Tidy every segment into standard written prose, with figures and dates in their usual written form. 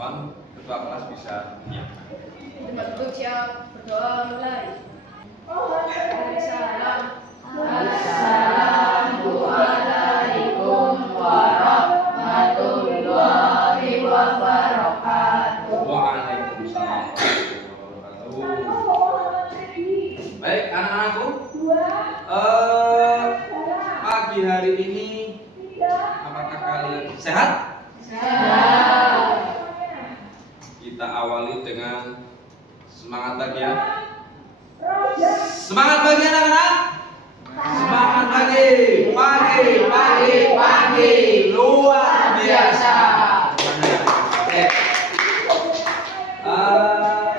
mohon ketua kelas bisa menyiapkan. Berdoa mulai. Assalamualaikum warahmatullahi wabarakatuh. Waalaikumsalam warahmatullahi wabarakatuh. Baik anak-anakku, pagi hari ini apakah kalian sehat? Sehat. Kita awali dengan semangat pagi ya. Semangat pagi anak-anak. Semangat pagi, pagi, luar biasa. Oke.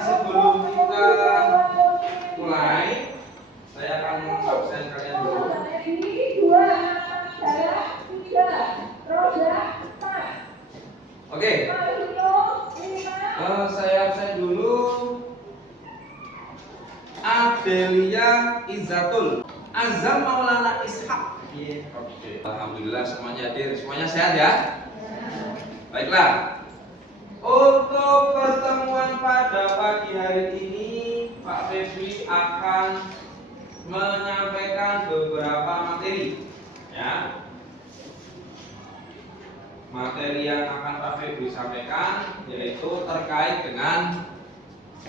Sebelum kita mulai, saya akan absen kalian dulu. Oke. Saya absen dulu. Adelia Izzatul, Azam Maulana Ishak. Oke. Alhamdulillah semuanya hadir, semuanya sehat ya. Baiklah. Untuk pertemuan pada pagi hari ini, Pak Febri akan menyampaikan beberapa materi. Ya. Materi yang akan Pak Febri sampaikan yaitu terkait dengan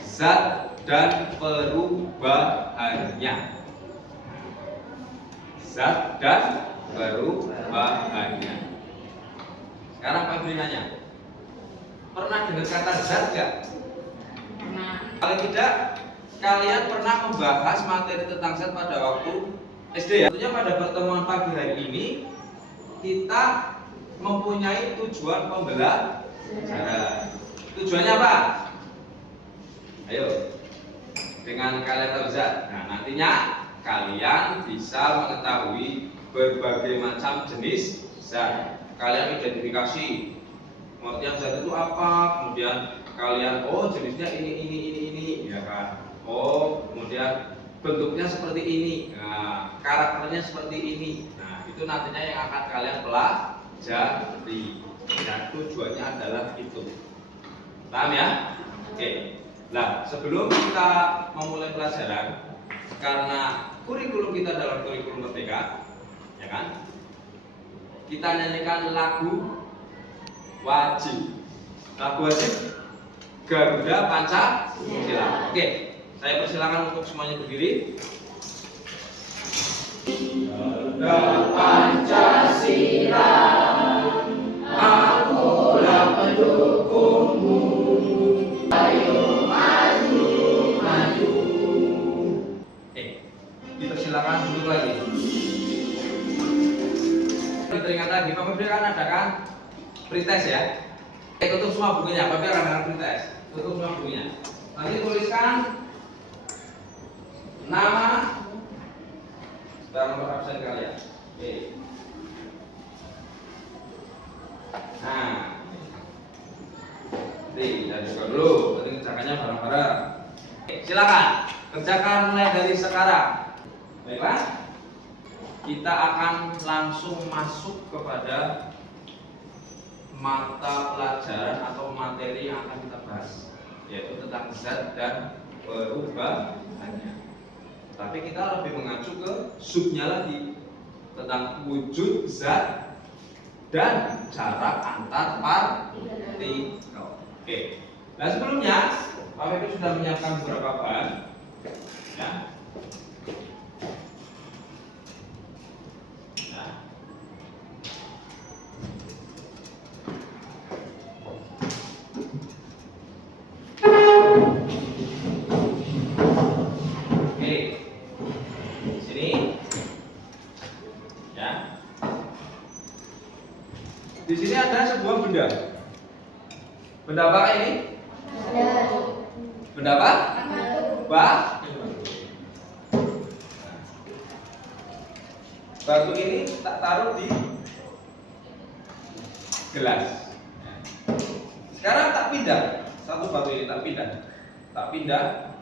zat dan perubahannya. Zat dan perubahannya. Sekarang Pak Febri nanya, pernah dengar kata zat nggak? Pernah. Kalau tidak, kalian pernah membahas materi tentang zat pada waktu SD ya? Tentunya pada pertemuan pagi hari ini kita mempunyai tujuan pembelajaran. Tujuannya apa? Ayo, dengan kalian tahu zat. Nah, nantinya kalian bisa mengetahui berbagai macam jenis zat. Kalian identifikasi pengertian zat itu apa, kemudian kalian jenisnya ini ya kan. Kemudian bentuknya seperti ini. Nah, karakternya seperti ini. Nah, itu nantinya yang akan kalian pelajari. Dan tujuannya adalah itu. Paham ya? Oke. Nah, sebelum kita memulai pelajaran, karena kurikulum kita adalah kurikulum merdeka, ya kan? Kita nyanyikan lagu wajib. Lagu wajib Garuda Pancasila. Oke, saya persilakan untuk semuanya berdiri. Garuda Pancasila, akulah pendukungmu. Ayo silakan duduk lagi. Teringat lagi, Pak Febri akan adakan pretest ya. Tutup semua bukunya, Pak Febri akan adakan pretest. Tutup semua bukunya. Nanti tuliskan nama dan nomor absen kalian. Oke. Nah, kita buka dulu. Nanti kerjakannya bareng-bareng. Silakan kerjakan mulai dari sekarang. Baiklah, kita akan langsung masuk kepada mata pelajaran atau materi yang akan kita bahas, yaitu tentang zat dan perubahannya. Tapi kita lebih mengacu ke subnya lagi, tentang wujud zat dan jarak antar partikel. Oke. Nah sebelumnya Pak Febri sudah menyiapkan beberapa bahan. Ya. Di sini ada sebuah benda. Benda apa ini? Benda apa? Batu ini tak taruh di gelas. Sekarang tak pindah. Satu batu ini tak pindah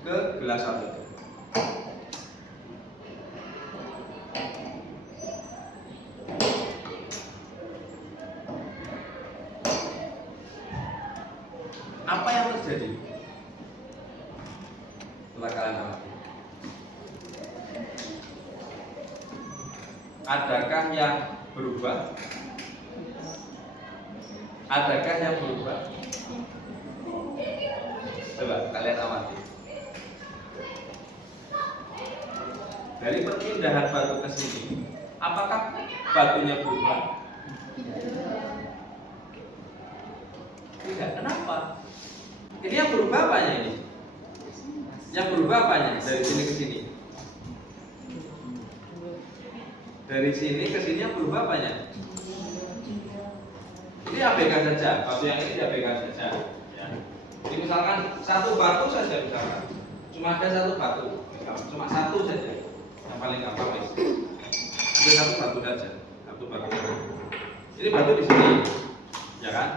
ke gelas satu. Apa yang terjadi? Coba kalian amati. Adakah yang berubah? Adakah yang berubah? Coba kalian amati. Dari perpindahan batu ke sini, apakah batunya berubah? Tidak. Kenapa? Ini yang berubah apanya ini? Yang berubah apanya dari sini ke sini? Dari sini ke sini yang berubah apanya? Ini abaikan saja. Batu yang ini diabaikan saja. Ya. Jadi misalkan satu batu saja misalkan, cuma ada satu batu, misalkan. Cuma satu saja. Yang paling gampang guys. Ada satu batu saja. Satu batu. Ini batu di sini, ya kan?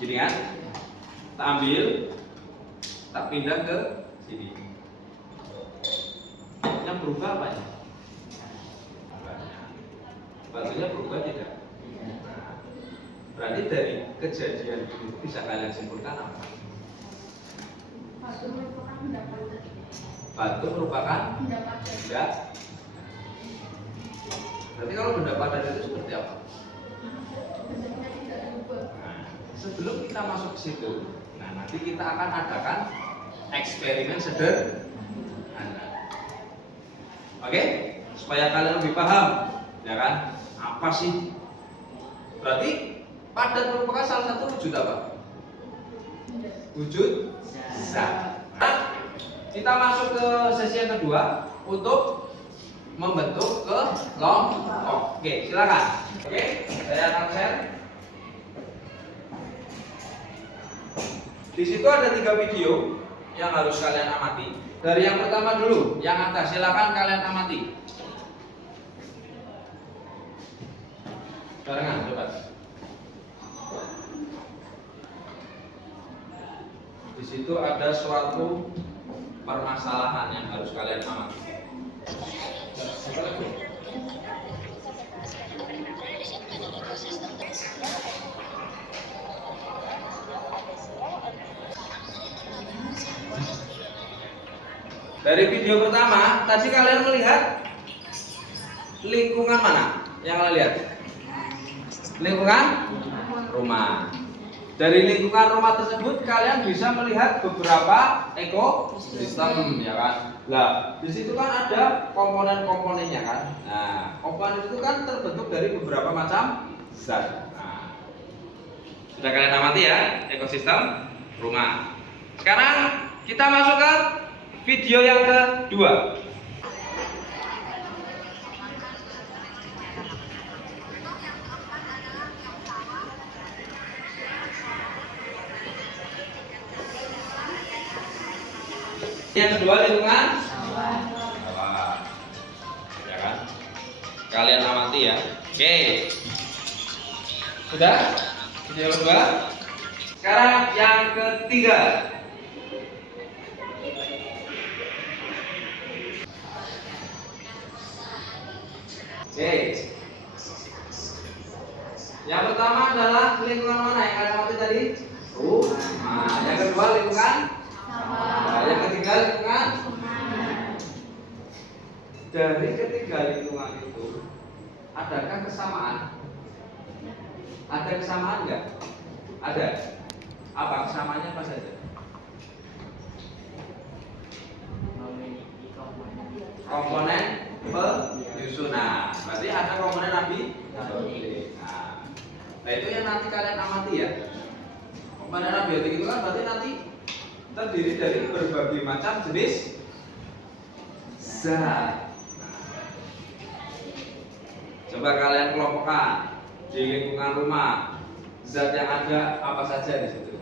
Gini kan? Kita ambil, tak pindah ke sini. Yang berubah apa ya? Batunya berubah tidak? Berarti dari kejadian itu bisa kalian simpulkan apa? Batu merupakan pendapat. Batu merupakan benda. Berarti kalau benda padat itu seperti apa? Bentuknya tidak berubah. Nah, sebelum kita masuk ke situ, nah nanti kita akan adakan eksperimen sederhana. Oke? Supaya kalian lebih paham, ya kan? Apa sih? Berarti padat merupakan salah satu wujud apa? Wujud zat. Nah, kita masuk ke sesi yang kedua untuk membentuk kelompok. Oke, silakan. Oke, saya akan share. Di situ ada 3 video yang harus kalian amati. Dari yang pertama dulu, yang atas, silakan kalian amati. Barengan, coba. Di situ ada suatu permasalahan yang harus kalian amati. Siapa lagi? Dari video pertama, tadi kalian melihat lingkungan mana? Yang kalian lihat? Lingkungan rumah. Dari lingkungan rumah tersebut kalian bisa melihat beberapa ekosistem, ya kan? Nah, di situ kan ada komponen-komponennya kan. Nah, komponen itu kan terbentuk dari beberapa macam zat. Nah, sudah kalian amati ya ekosistem rumah. Sekarang kita masuk ke video yang kedua. Yang kedua lingkungan sawah, ya kan? Kalian amati ya. Oke, sudah video yang kedua. Sekarang yang ketiga. Oke, yang pertama adalah lingkungan mana yang kalian amati tadi? Rumah. Yang kedua lingkungan. Nah, yang ketiga lingkungan. Dari ketiga lingkungan itu, adakah kesamaan? Ada kesamaan nggak? Ada. Apa kesamaannya apa saja? Komponen penyusunan. Berarti ada komponen abiotik. Nah, itu yang nanti kalian amati ya. Komponen abiotik itu kan berarti nanti terdiri dari berbagai macam jenis zat. Coba kalian kelompokkan di lingkungan rumah, zat yang ada apa saja di situ.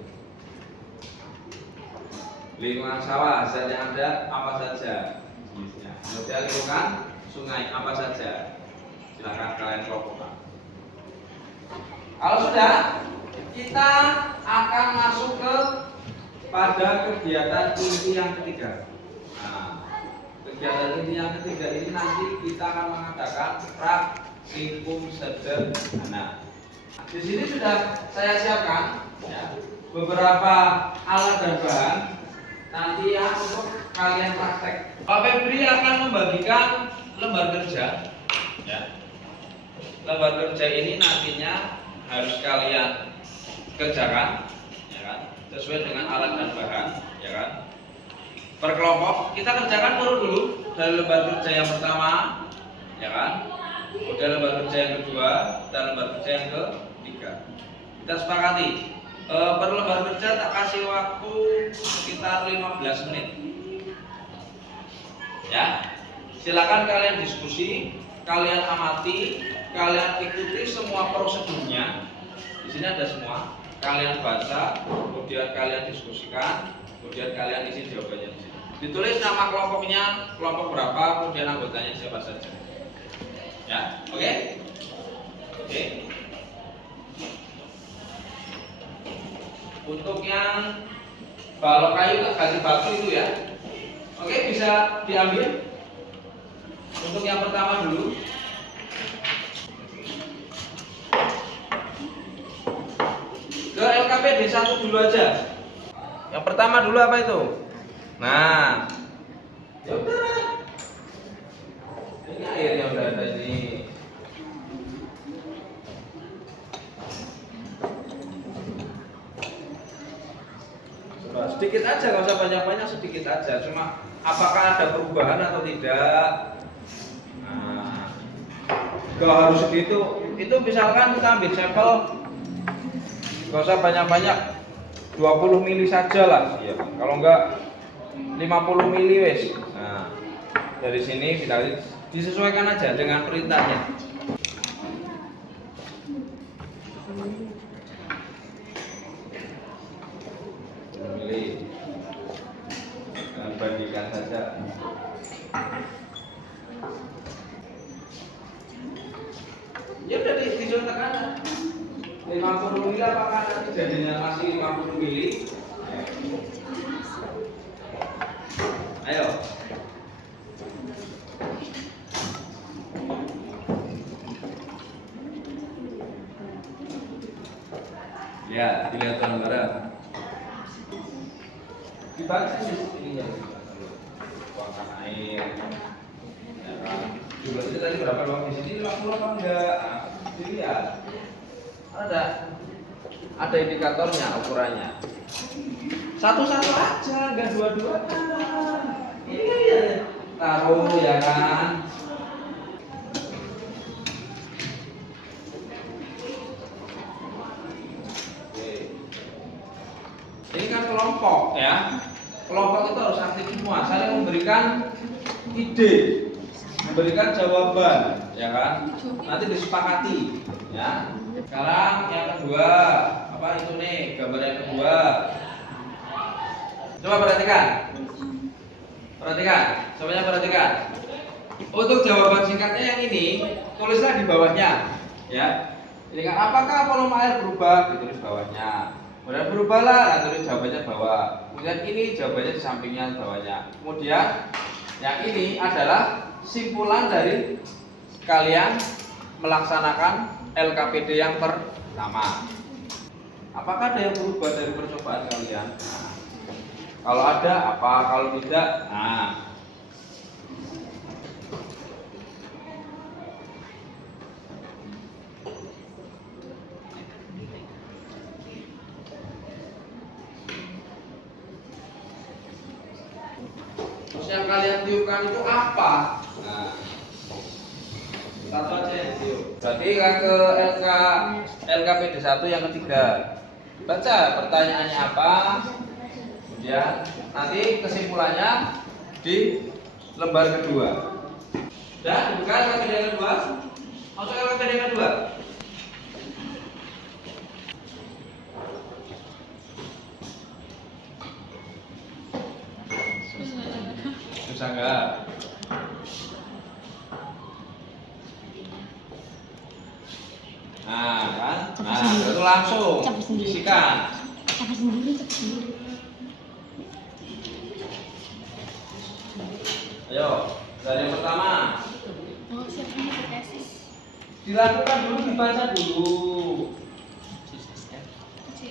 Lingkungan sawah, zat yang ada apa saja jenisnya. Kemudian lingkungan sungai apa saja. Silakan kalian kelompokkan. Kalau sudah, kita akan masuk ke pada kegiatan inti yang ketiga. Nah, kegiatan inti yang ketiga ini nanti kita akan mengadakan praktikum sederhana. Di sini sudah saya siapkan ya, beberapa alat dan bahan nanti ya untuk kalian praktek. Pak Febri akan membagikan lembar kerja. Ya. Lembar kerja ini nantinya harus kalian kerjakan, ya kan? Sesuai dengan alat dan bahan, ya kan? Per kelompok kita kerjakan dulu dari lembar kerja yang pertama, ya kan? Kemudian lembar kerja yang kedua dan lembar kerja yang ketiga. Kita sepakati per lembar kerja tak kasih waktu sekitar 15 menit. Ya, silakan kalian diskusi, kalian amati, kalian ikuti semua prosedurnya. Di sini ada semua. Kalian baca, kemudian kalian diskusikan, kemudian kalian isi jawabannya di sini. Ditulis nama kelompoknya, kelompok berapa, kemudian anggotanya siapa saja. Ya, oke? Oke. Untuk yang balok kayu kasih batu itu ya. Oke, bisa diambil. Untuk yang pertama dulu. Ke LKPD 1 dulu aja. Yang pertama dulu apa itu? Nah, ya udah. Ini airnya udah ada ini. Sedikit aja, nggak usah banyak-banyak, sedikit aja. Cuma apakah ada perubahan atau tidak? Nah, nggak harus segitu. Itu misalkan kita ambil sampel, nggak usah banyak-banyak, 20 mili saja lah. Ya. Kalau enggak 50 mili wes. Nah, dari sini kita disesuaikan aja dengan perintahnya. Milih dan bandingkan saja. Ya udah dicontohkan 50 mili, apakah nanti jadinya masih 50 mili? Ayo. Ya, dilihat bareng-bareng. Dibaca ini ya, tuangkan air. Ya kan? Jumlah itu tadi berapa doang di sini? 50 apa enggak? Nah, dilihat. Ada indikatornya, ukurannya. Satu-satu aja, enggak dua-dua. Iya. Taruh ya kan. Ini kan kelompok ya. Kelompok itu harus aktif semua, saling memberikan ide, memberikan jawaban, ya kan? Nanti disepakati, ya. Sekarang yang kedua, apa itu nih? Gambar yang kedua. Coba perhatikan. Perhatikan, semuanya perhatikan. Untuk jawaban singkatnya yang ini, tulislah di bawahnya, ya. Ini kan apakah volume air berubah? Ditulis bawahnya. Kemudian berubahlah, nah, tulis jawabannya bawah. Kemudian ini jawabannya di sampingnya bawahnya. Kemudian yang ini adalah simpulan dari kalian melaksanakan LKPD yang pertama. Apakah ada yang berubah dari percobaan kalian? Nah, kalau ada apa? Kalau tidak, nah. Terus yang kalian tiupkan itu apa? Nah, satu aja yang tiup. Berarti kan ke LKPD 1 yang ketiga. Baca pertanyaannya apa? Kemudian nanti kesimpulannya di lembar kedua. Dan bukan LKPD yang kedua. Masuk LKPD yang kedua. Susah enggak? Nah, kan? Nah, itu langsung isikan. Capek sendiri. Ayo, dari yang pertama. Oh, siapanya bertesis. Dilakukan dulu, dibaca dulu.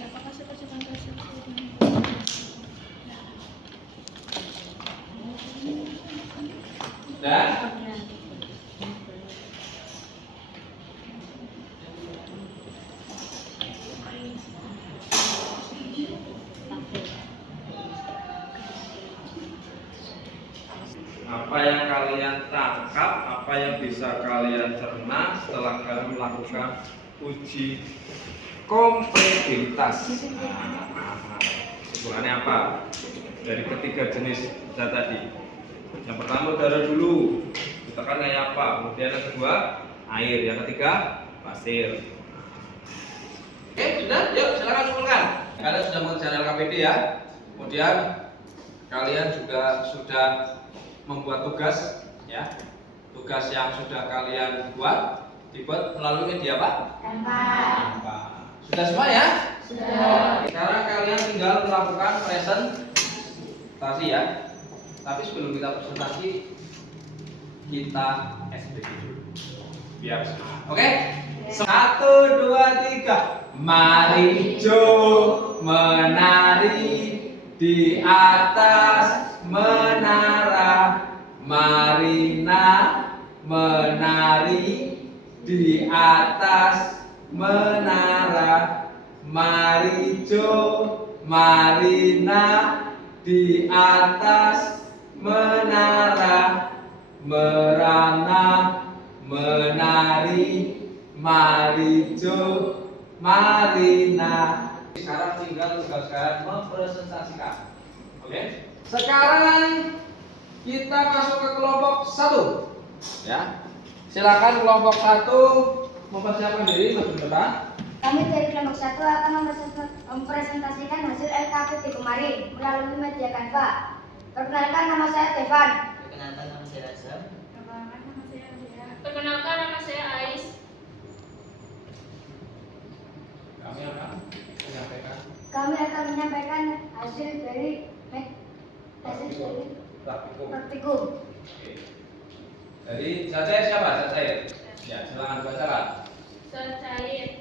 Apakah konsentrasi Dan apa yang kalian tangkap, apa yang bisa kalian cerna setelah kalian melakukan uji kompleksitas. Ukurannya apa? Dari ketiga jenis zat tadi. Yang pertama udara dulu, ditekan kayak apa? Kemudian yang kedua air, yang ketiga pasir. Oke, sudah? Yuk silakan kumpulkan. Kalian sudah mengerjakan LKPD ya. Kemudian kalian juga sudah membuat tugas ya. Tugas yang sudah kalian dibuat melalui media apa? Canva. Sudah semua ya? Sudah. Sekarang kalian tinggal melakukan presentasi ya. Tapi sebelum kita presentasi kita SPG dulu. Biar semangat. Oke? 1, 2, 3. Mari Jo menari di atas menara. Marina menari di atas menara. Mari Jo Marina di atas menara. Merana menari. Mari Jo Marina. Sekarang tinggal tugas kalian mempresentasikan. Oke? Sekarang kita masuk ke kelompok 1. Ya. Silakan kelompok 1 mempersiapkan diri maju depan. Kami dari kelompok 1 akan mempresentasikan hasil LKPD kemarin melalui media Canva. Perkenalkan, nama saya Tevan. Perkenalkan, nama saya Azam. Perkenalkan, nama saya Ais. Kami akan menyampaikan hasil dari praktikum. Oke. Dari zat cair siapa? Zat cair. Ya, silakan bacakan. Zat cair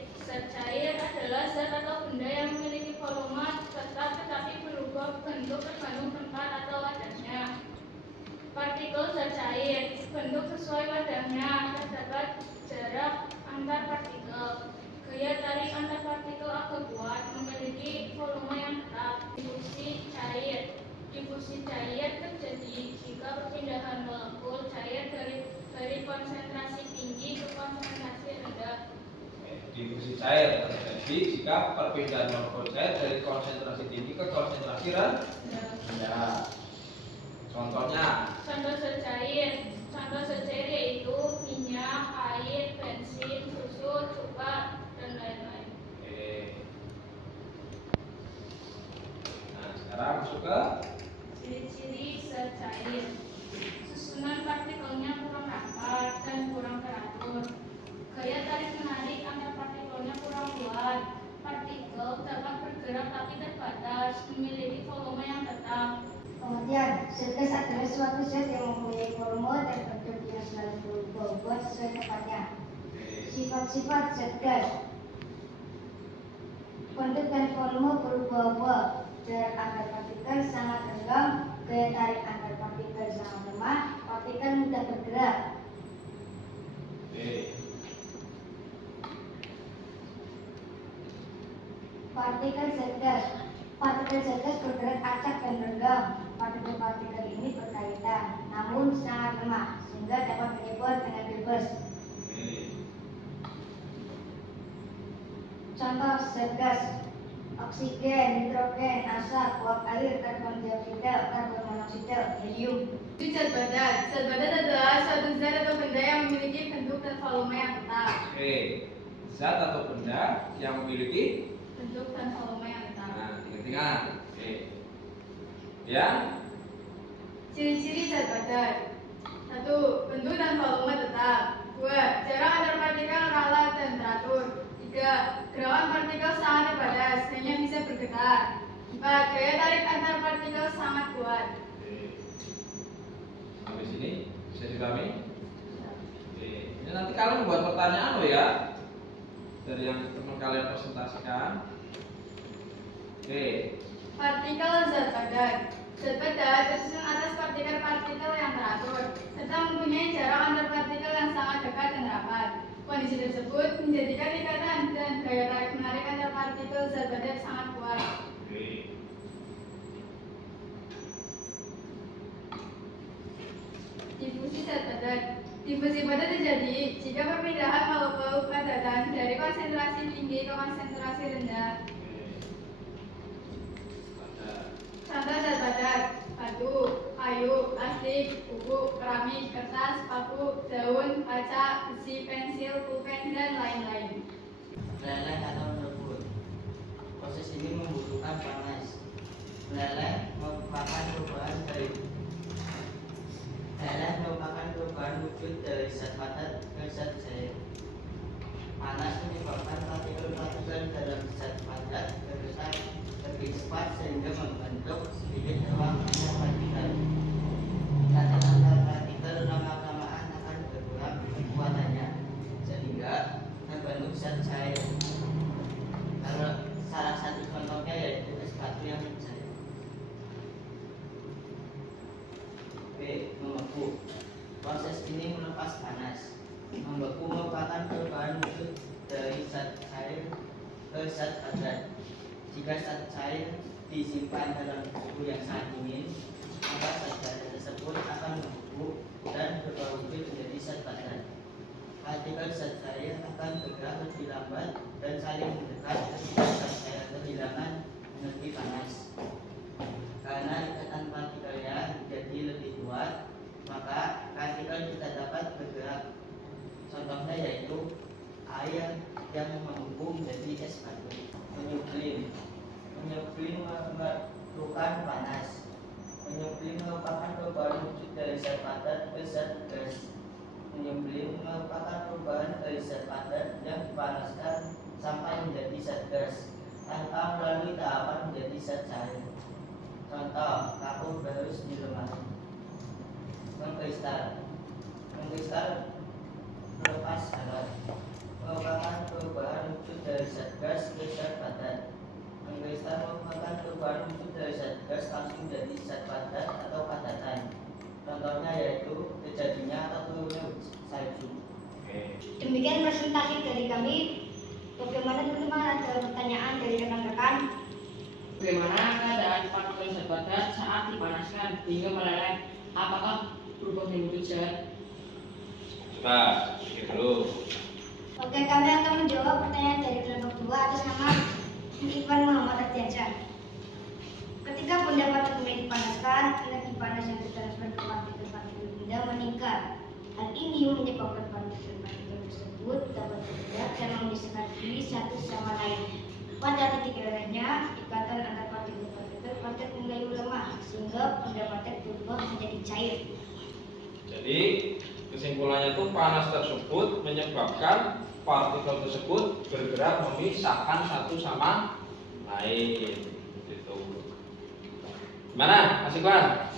adalah zat atau benda yang memiliki volume tetap tetapi berubah bentuk tergantung tempat atau wadahnya. Partikel zat cair, bentuk sesuai wadahnya, terdapat jarak antar partikel. Gaya tarik antar partikel agak kuat, memiliki volume yang tetap. Difusi cair terjadi jika perpindahan molekul cair dari konsentrasi tinggi ke konsentrasi rendah. Difusi cair terjadi jika perpindahan molekul cair dari konsentrasi tinggi ke konsentrasi rendah. Contohnya? Contoh zat cair yaitu minyak, air, bensin, susu, coklat, dan lain-lain. Oke. Nah, sekarang masuk ke Ciri-ciri zat cair. Susunan partikelnya kurang rapat dan kurang teratur. Gaya tarik menarik antar partikelnya kurang kuat. Partikel dapat bergerak tapi terbatas, memiliki volume yang tetap. Kemudian, zat gas adalah suatu zat yang mempunyai volume dan bentuk yang selalu berubah-ubah sesuai tempatnya. Sifat-sifat zat gas: bentuk dan volume berubah-ubah, jarak antar partikel sangat renggang, gaya tarik antar partikel sangat lemah, partikel mudah bergerak. Partikel zat gas bergerak acak dan renggang. Partikel-partikel ini berkaitan, namun sangat lemah, sehingga dapat menyebar dengan bebas. Contoh zat gas: oksigen, nitrogen, asap, uap air, karbon dioksida, karbon monoksida, helium. Zat badan adalah suatu zat atau benda yang memiliki bentuk dan volume yang tetap. Zat atau benda yang memiliki Bentuk dan volume yang tetap. Nah, ingat-ingat. Ya. Ciri-ciri zat badan. 1. Bentuk dan volume tetap. 2. Jarak antar partikel ralat dan teratur. 3. Gerakan partikel sangat terbatas, hanya bisa bergetar. 4. Gaya tarik antar partikel sangat kuat. Sampai sini bisa dipahami? Ini nanti kalian membuat pertanyaan loh ya. Dari yang teman kalian presentasikan. Oke. Partikel zat padat. Zat padat tersusun atas partikel-partikel yang teratur, serta mempunyai jarak antar partikel yang sangat dekat dan rapat. Kondisi tersebut menjadikan ikatan dan gaya tarik-menarik antar partikel zat padat sangat kuat. Oke. Difusi zat padat. Difusi padat terjadi jika perpindahan molekul padatan dari konsentrasi tinggi ke konsentrasi rendah. Contoh zat padat: batu, kayu, plastik, buku, keramik, kertas, paku, daun, kaca, besi, pensil, pulpen, dan lain-lain. Meleleh atau merebut. Proses ini membutuhkan panas. Meleleh merupakan perubahan wujud dari zat padat ke zat cair. Panas menyebabkan partikel-partikel dalam zat padat bergerak lebih cepat sehingga membentuk sedikit ruang antar partikel. Ikatan antar partikel lama-kelamaan akan berkurang kekuatannya sehingga terbentuk zat cair. Kalau salah satu contohnya yaitu es batu yang mencair. B. Membeku. Proses ini melepas panas. Membeku merupakan perubahan wujud dari zat cair ke zat padat. Jika zat cair disimpan dalam suhu yang sangat dingin, maka zat padat tersebut akan membeku dan berubah wujud menjadi zat padat. Partikel zat cair akan bergerak lebih lambat dan saling mendekat ketika zat cair kehilangan energi panas. Karena ikatan partikelnya jadi lebih kuat, maka partikel tidak dapat bergerak. Contohnya yaitu air yang membeku menjadi es batu. Menyublim. Menyublim memerlukan panas. Menyublim merupakan perubahan wujud dari zat padat ke zat gas. Menyublim merupakan perubahan dari zat padat yang dipanaskan sampai menjadi zat gas tanpa melalui tahapan menjadi zat cair. Contoh, kapur barus di lemari. Mengkristal. Mengkristal melepas hangat. Merupakan perubahan wujud dari zat gas ke zat padat. Mengkristal merupakan perubahan wujud dari zat gas langsung menjadi zat padat atau padatan. Contohnya yaitu terjadinya atau turunnya salju. Demikian presentasi dari kami. Bagaimana teman-teman, ada pertanyaan dari rekan-rekan? Bagaimana keadaan partikel zat padat saat dipanaskan hingga meleleh? Apakah berubah menjadi zat? Coba, pikir dulu. Oke, kami akan menjawab pertanyaan dari kelompok 2 atas nama Ivan Muhammad Ardiansyah. Ketika benda padat mulai dipanaskan, energi panas yang bertransfer ke partikel-partikel benda meningkat. Hal ini menyebabkan partikel-partikel tersebut dapat bergerak dan memisahkan diri satu sama lain. Pada titik lelehnya, ikatan antar partikel-partikel padat mulai lemah sehingga benda padat berubah menjadi cair. Jadi kesimpulannya itu panas tersebut menyebabkan partikel tersebut bergerak memisahkan satu sama lain. Gitu. Gimana, Mas Iqbal?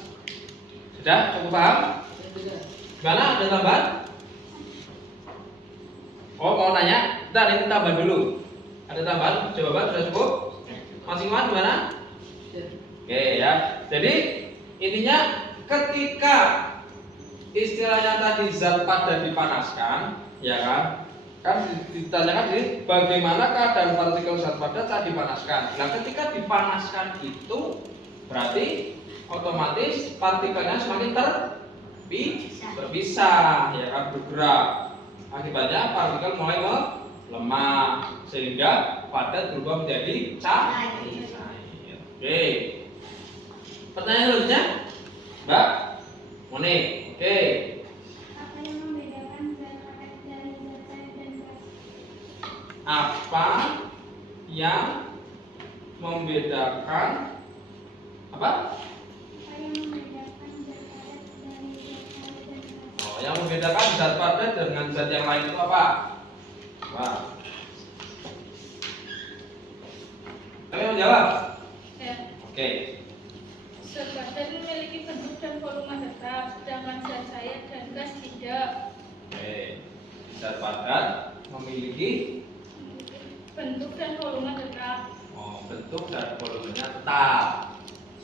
Sudah cukup paham? Gimana? Ada tambahan? Oh, mau nanya? Bentar, ini tambah dulu. Ada tambahan? Jawaban sudah cukup? Masing-masing gimana? Oke ya. Jadi intinya ketika istilahnya tadi zat padat dipanaskan, ya kan? Kan ditanyakan ini bagaimana keadaan partikel zat padat saat dipanaskan. Nah, ketika dipanaskan itu berarti otomatis partikelnya semakin terpisah, ya kan, bergerak. Akibatnya partikel mulai melemah sehingga padat berubah menjadi cair. Oke. Pertanyaan selanjutnya, Mbak Moni. Oke. Apa yang membedakan zat padat dari zat cair dan gas? Apa yang membedakan apa? Apa yang membedakan zat padat dari zat cair dan gas? Oh, yang membedakan zat padat dengan zat yang lain itu apa? Wah. Kalian menjawab? Ya. Oke. Zat padat memiliki bentuk dan volume tetap, sedangkan zat cair dan gas tidak. Oke. Zat padat memiliki Bentuk dan volume tetap. oh, bentuk dan volumenya tetap.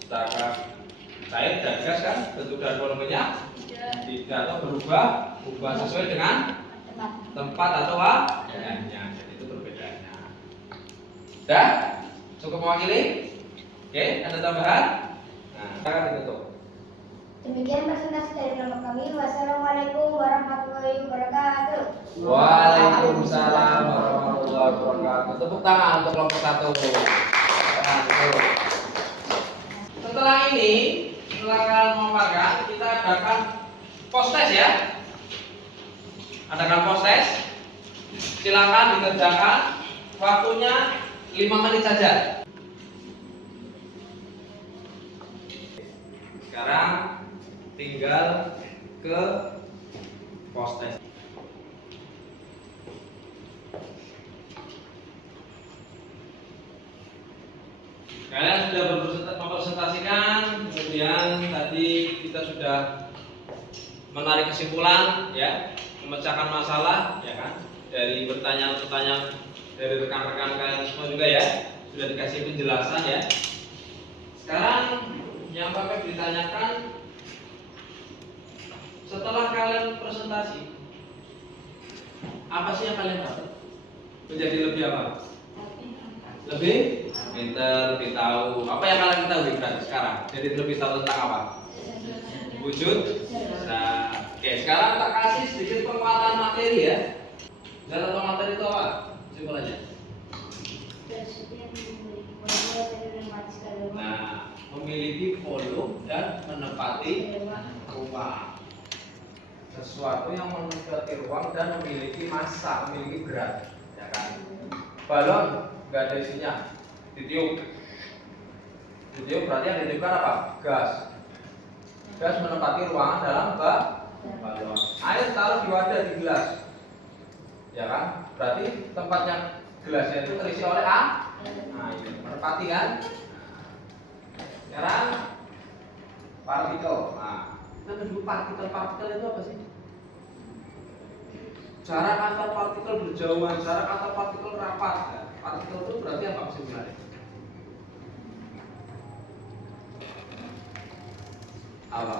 Sedangkan cair dan gas kan bentuk dan volumenya tidak atau berubah sesuai dengan tempat atau wadah. Jadi itu perbedaannya. Sudah? Cukup mewakili? Oke, ada tambahan? Nah, silakan ditutup. Demikian presentasi dari kelompok kami. Wassalamualaikum warahmatullahi wabarakatuh. Waalaikumsalam warahmatullahi wabarakatuh. Tepuk tangan untuk kelompok 1. Setelah ini, setelah kalian memaparkan, kita adakan post test ya. Adakan post test. Silakan dikerjakan. Waktunya 5 menit saja. Sekarang tinggal ke post test. Kalian sudah mempresentasikan, kemudian tadi kita sudah menarik kesimpulan, ya, memecahkan masalah, ya kan, dari pertanyaan-pertanyaan dari rekan-rekan kalian semua juga ya, sudah dikasih penjelasan ya. Sekarang yang Bapak ditanyakan, setelah kalian presentasi, apa sih yang kalian dapat? Menjadi lebih apa? Lebih pintar, lebih tahu. Apa yang kalian ketahui sekarang? Jadi lebih tahu tentang apa? Wujud. Nah, oke, sekarang tak kasih sedikit penguatan materi ya. Zat atau materi itu apa? Simpel aja. Nah, memiliki volume dan menempati ruang. Sesuatu yang menempati ruang dan memiliki massa, memiliki berat, ya kan? Balon nggak ada isinya, ditiup berarti yang ditiupkan apa? Gas menempati ruangan dalam balon. Air taruh di wadah di gelas, ya kan? Berarti tempatnya gelasnya itu terisi oleh air. Menempati kan? Sekarang partikel. Nah, kita dulu partikel itu apa sih? Jarak antar partikel berjauhan, jarak antar partikel rapat. Nah, partikel itu berarti apa sebenarnya? Apa?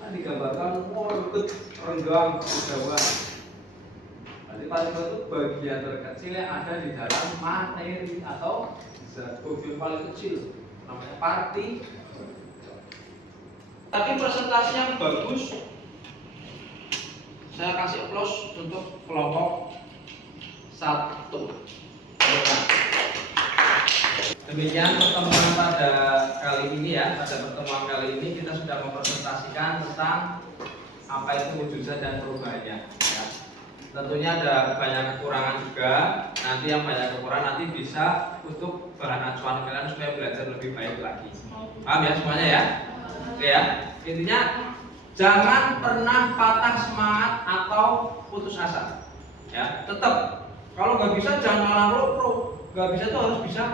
Kan digambarkan deket, renggang, berjauhan. Berarti partikel itu bagian terkecil yang ada di dalam materi atau zat yang paling kecil, namanya partikel. Tapi presentasi yang bagus, saya kasih applause untuk kelompok 1. Demikian pertemuan pada kali ini ya. Pada pertemuan kali ini kita sudah mempresentasikan tentang apa itu wujud zat dan perubahannya ya. Tentunya ada banyak kekurangan juga. Nanti yang banyak kekurangan nanti bisa untuk bahan acuan kalian supaya belajar lebih baik lagi. Paham ya semuanya ya? Oke ya. Intinya jangan pernah patah semangat atau putus asa. Ya, tetap kalau nggak bisa jangan malah pro. Nggak bisa tuh harus bisa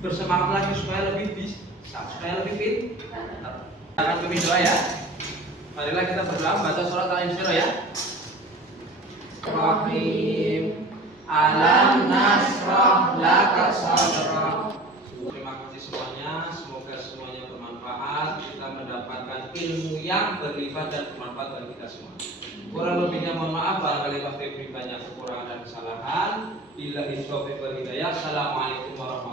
bersemangat lagi supaya lebih bisa, supaya lebih pintar. Jangan kami doa ya. Marilah kita berdoa baca surat Al-Insyirah ya. Rahim alam nasrah laka sadrak. Terima kasih semuanya, semoga semuanya bermanfaat. Kita mendapatkan ilmu yang berlipat dan bermanfaat bagi kita semua. Kurang lebihnya mohon maaf, barangkali banyak kekurangan dan kesalahan. Billahi taufiq wal hidayah. Assalamualaikum warahmatullahi wabarakatuh.